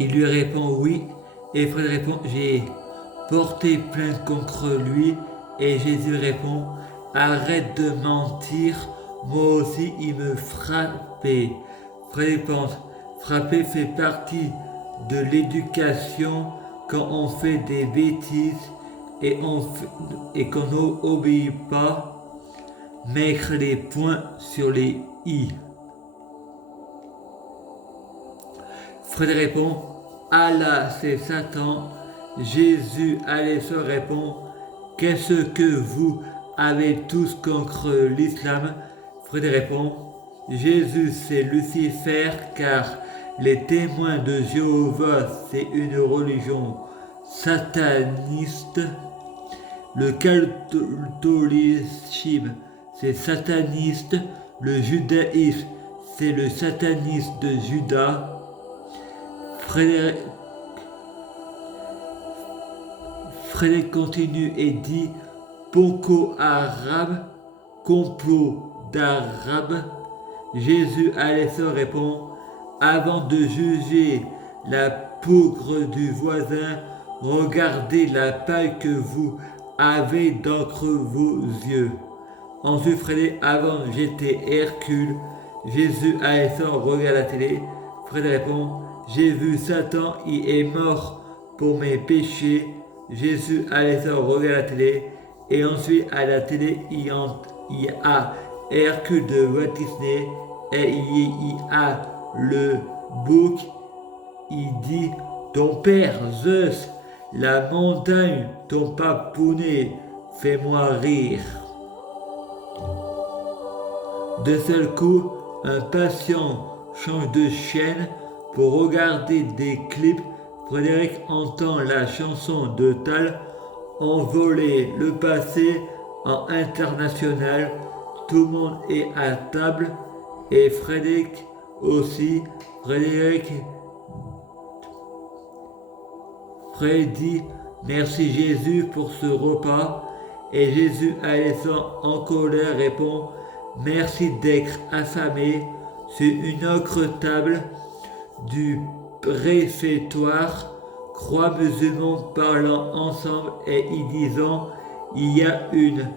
Il lui répond oui, et Fred répond j'ai porté plainte contre lui, et Jésus répond arrête de mentir, moi aussi il me frappait. Fred pense frapper fait partie de l'éducation quand on fait des bêtises et qu'on n'obéit pas, mettre les points sur les i. Fred répond Allah c'est Satan. Jésus allait se répond qu'est-ce que vous avez tous contre l'islam? Fred répond Jésus c'est Lucifer car les témoins de Jéhovah c'est une religion sataniste. Le catholicisme c'est sataniste. Le judaïsme c'est le satanisme de Judas. Frédéric continue et dit Boko Arabe, complot d'Arabes. Jésus allait se répond avant de juger la poudre du voisin, regardez la paille que vous avez d'entre vos yeux. Ensuite, Frédéric, avant j'étais Hercule. Jésus allait se regarder la télé. Frédéric répond j'ai vu Satan, il est mort pour mes péchés. Jésus allait se regarder la télé. Et ensuite, à la télé, il y a Hercule de Walt Disney. Et il y a le bouc. Il dit ton père Zeus, la montagne, ton papounet, fais-moi rire. De seul coup, un patient change de chaîne pour regarder des clips. Frédéric entend la chanson de Tal, Envoler le passé en international. Tout le monde est à table et Frédéric aussi. Frédéric dit merci Jésus pour ce repas et Jésus laissant en colère répond merci d'être affamé. Sur une autre table du réfectoire, trois musulmans parlant ensemble et y disant il y a une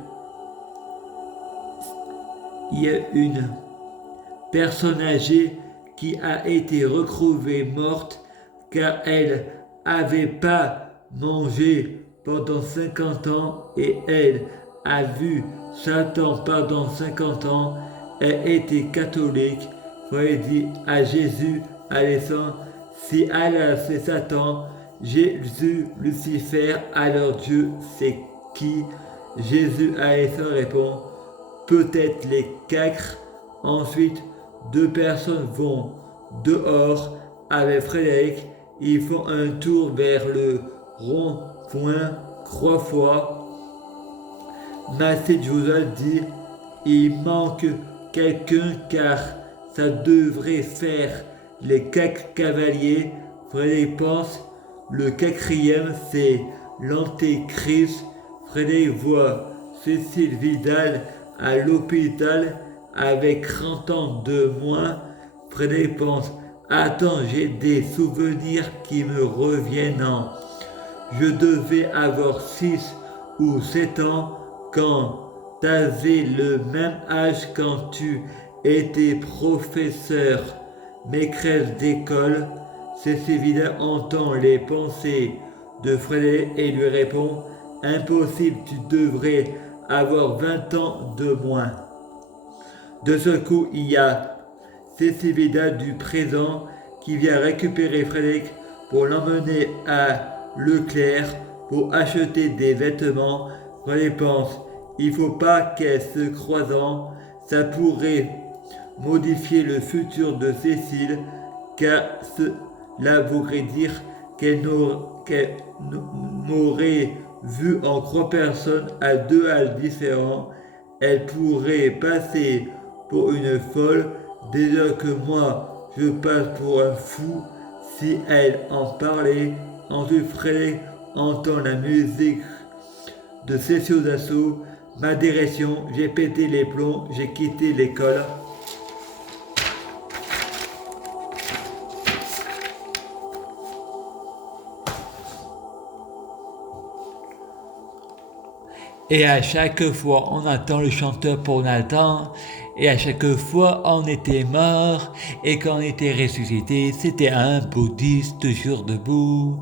personne âgée qui a été retrouvée morte car elle n'avait pas mangé pendant 50 ans et elle a vu Satan pendant 50 ans. Elle était catholique. Frère dit à Jésus, laissant si Allah c'est Satan, Jésus, Lucifer, alors Dieu c'est qui? Jésus laissant répond, peut-être les quatre. Ensuite, deux personnes vont dehors avec Frédéric. Ils font un tour vers le rond-point 3 fois. Massé Joseph dit, il manque quelqu'un car ça devrait faire les quatre cavaliers. Frédéric pense, le quatrième c'est l'antéchrist. Frédéric voit Cécile Vidal à l'hôpital avec 30 ans de moins. Frédéric pense, attends, j'ai des souvenirs qui me reviennent. Je devais avoir 6 ou 7 ans quand t'avais le même âge quand tu étais professeur, maîtresse d'école. Cécile Vidal entend les pensées de Frédéric et lui répond impossible, tu devrais avoir 20 ans de moins. De ce coup, il y a Cécile Vidal du présent qui vient récupérer Frédéric pour l'emmener à Leclerc pour acheter des vêtements. Frédéric pense, il ne faut pas qu'elles se croisent, ça pourrait modifier le futur de Cécile, car cela voudrait dire qu'elle m'aurait vu en 3 personnes à 2 âges différents. Elle pourrait passer pour une folle, déjà que moi je passe pour un fou si elle en parlait. Ensuite, Frédéric entend la musique de Cécile d'assaut. Ma direction, j'ai pété les plombs, j'ai quitté l'école. Et à chaque fois, on attend le chanteur pour Nathan. Et à chaque fois, on était mort. Et quand on était ressuscité, c'était un bouddhiste toujours debout.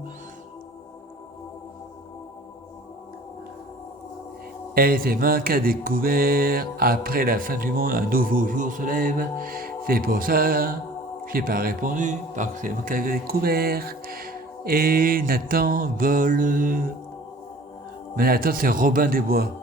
Et c'est moi qui a découvert, après la fin du monde, un nouveau jour se lève. C'est pour ça que j'ai pas répondu, parce que c'est moi qui l'avais découvert. Et Nathan vole. Mais Nathan, c'est Robin des Bois.